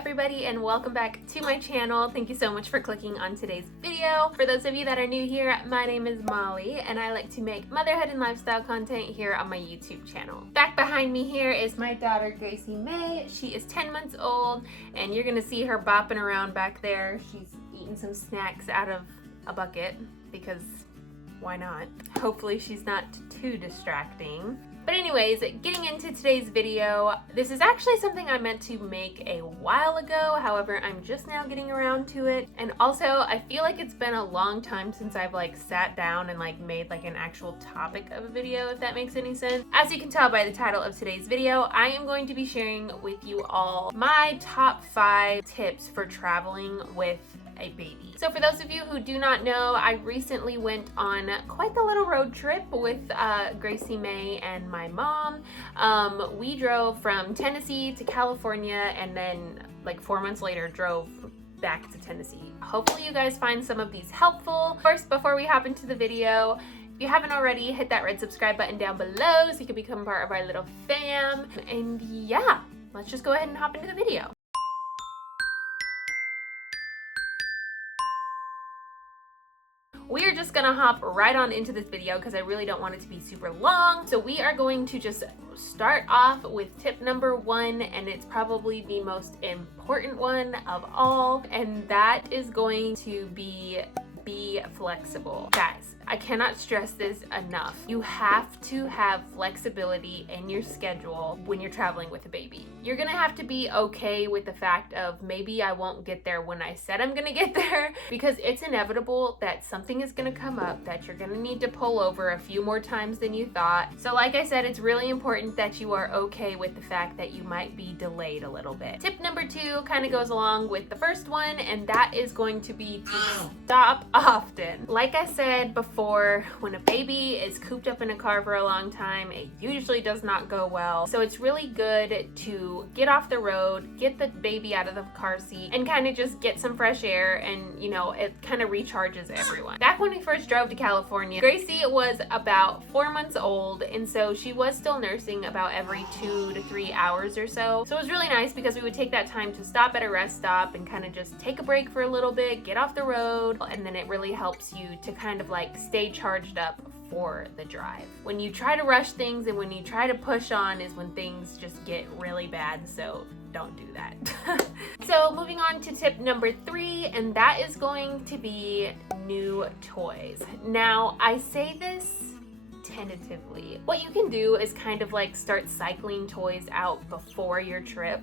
everybody, and welcome back to my channel. Thank you so much for clicking on today's video. For those of you that are new here, my name is Molly and I like to make motherhood and lifestyle content here on my YouTube channel. Back behind me here is my daughter Gracie May. She is 10 months old and you're gonna see her bopping around back there. She's eating some snacks out of a bucket because why not? Hopefully she's not too distracting. But anyways, getting into today's video, this is actually something I meant to make a while ago, however, I'm just now getting around to it. And also, I feel like it's been a long time since I've sat down and made an actual topic of a video, if that makes any sense. As you can tell by the title of today's video, I am going to be sharing with you all my top 5 tips for traveling with a baby. So for those of you who do not know, I recently went on quite the little road trip with Gracie May and my mom. We drove from Tennessee to California and then 4 months later drove back to Tennessee. Hopefully you guys find some of these helpful. First, before we hop into the video, if you haven't already, hit that red subscribe button down below so you can become part of our little fam. And yeah, let's just go ahead and hop into the video. We are just gonna hop right on into this video because I really don't want it to be super long. So we are going to just start off with tip number 1, and it's probably the most important one of all, and that is going to be flexible. Guys, I cannot stress this enough. You have to have flexibility in your schedule when you're traveling with a baby. You're gonna have to be okay with the fact of maybe I won't get there when I said I'm gonna get there, because it's inevitable that something is gonna come up that you're gonna need to pull over a few more times than you thought. So like I said, it's really important that you are okay with the fact that you might be delayed a little bit. Tip number 2 kind of goes along with the first one, and that is going to be to stop often. Like I said before, when a baby is cooped up in a car for a long time, it usually does not go well. So it's really good to get off the road, get the baby out of the car seat, and kind of just get some fresh air, and it kind of recharges everyone. Back when we first drove to California, Gracie was about 4 months old, and so she was still nursing about every 2 to 3 hours or so. So it was really nice because we would take that time to stop at a rest stop and kind of just take a break for a little bit, get off the road, and then it really helps you to kind of stay charged up for the drive. When you try to rush things and when you try to push on is when things just get really bad, so don't do that. So moving on to tip number 3, and that is going to be new toys. Now, I say this tentatively. What you can do is kind of start cycling toys out before your trip,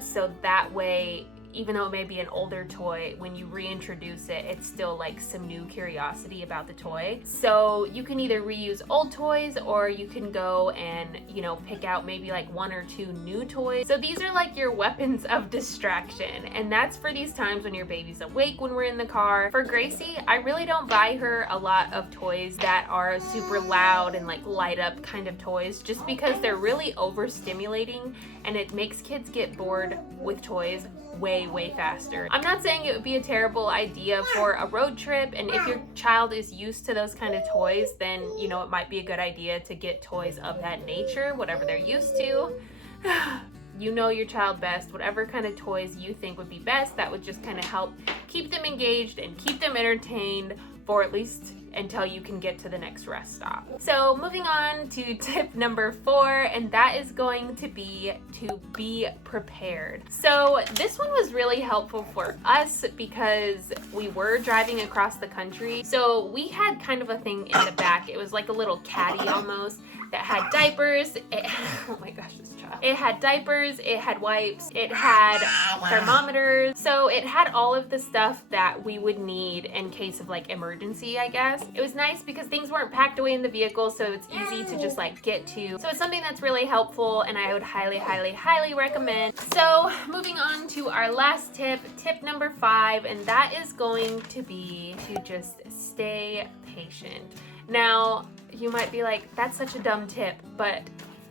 so that way, even though it may be an older toy, when you reintroduce it, it's still some new curiosity about the toy. So you can either reuse old toys, or you can go and, pick out maybe 1 or 2 new toys. So these are your weapons of distraction. And that's for these times when your baby's awake when we're in the car. For Gracie, I really don't buy her a lot of toys that are super loud and light up kind of toys, just because they're really overstimulating and it makes kids get bored with toys way faster. I'm not saying it would be a terrible idea for a road trip, and if your child is used to those kind of toys, then it might be a good idea to get toys of that nature, whatever they're used to. You know your child best. Whatever kind of toys you think would be best, that would just kind of help keep them engaged and keep them entertained for at least until you can get to the next rest stop. So moving on to tip number 4, and that is going to be prepared. So this one was really helpful for us because we were driving across the country. So we had kind of a thing in the back. It was like a little caddy almost that had diapers. Oh my gosh, this child. It had diapers, it had wipes, it had thermometers. So it had all of the stuff that we would need in case of emergency, I guess. It was nice because things weren't packed away in the vehicle, so it's easy to just get to. So it's something that's really helpful, and I would highly recommend. So moving on to our last tip number 5, and that is going to be to just stay patient. Now, you might be like, that's such a dumb tip, but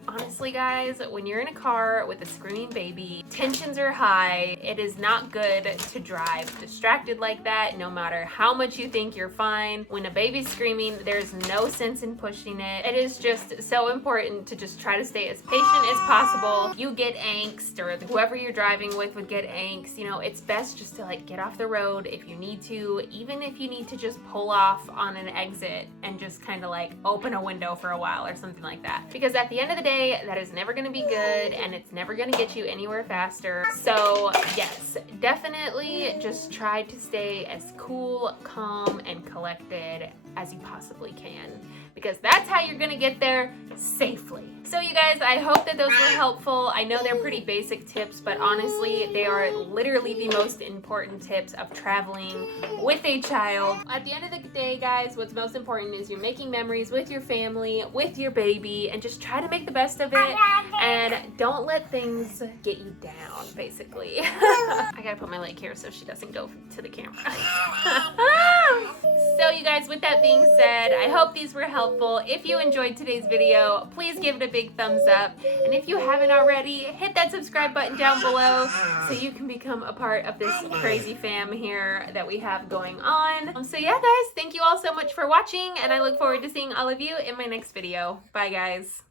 honestly guys, when you're in a car with a screaming baby, tensions are high. It is not good to drive distracted like that, no matter how much you think you're fine. When a baby's screaming, there's no sense in pushing it. It is just so important to just try to stay as patient as possible. You get angst, or whoever you're driving with would get angst. You know, it's best just to like get off the road if you need to, even if you need to just pull off on an exit and just kind of like open a window for a while or something like that. Because at the end of the day, that is never going to be good, and it's never going to get you anywhere faster. So yes, definitely just try to stay as cool, calm, and collected as you possibly can, because that's how you're gonna get there safely. So you guys, I hope that those were helpful. I know they're pretty basic tips, but honestly, they are literally the most important tips of traveling with a child. At the end of the day, guys, what's most important is you're making memories with your family, with your baby, and just try to make the best of it, and don't let things get you down, basically. I gotta put my leg here so she doesn't go to the camera. So you guys, with that being said, I hope these were helpful. If you enjoyed today's video, please give it a big thumbs up. And if you haven't already, hit that subscribe button down below so you can become a part of this crazy fam here that we have going on. So yeah, guys, thank you all so much for watching, and I look forward to seeing all of you in my next video. Bye, guys.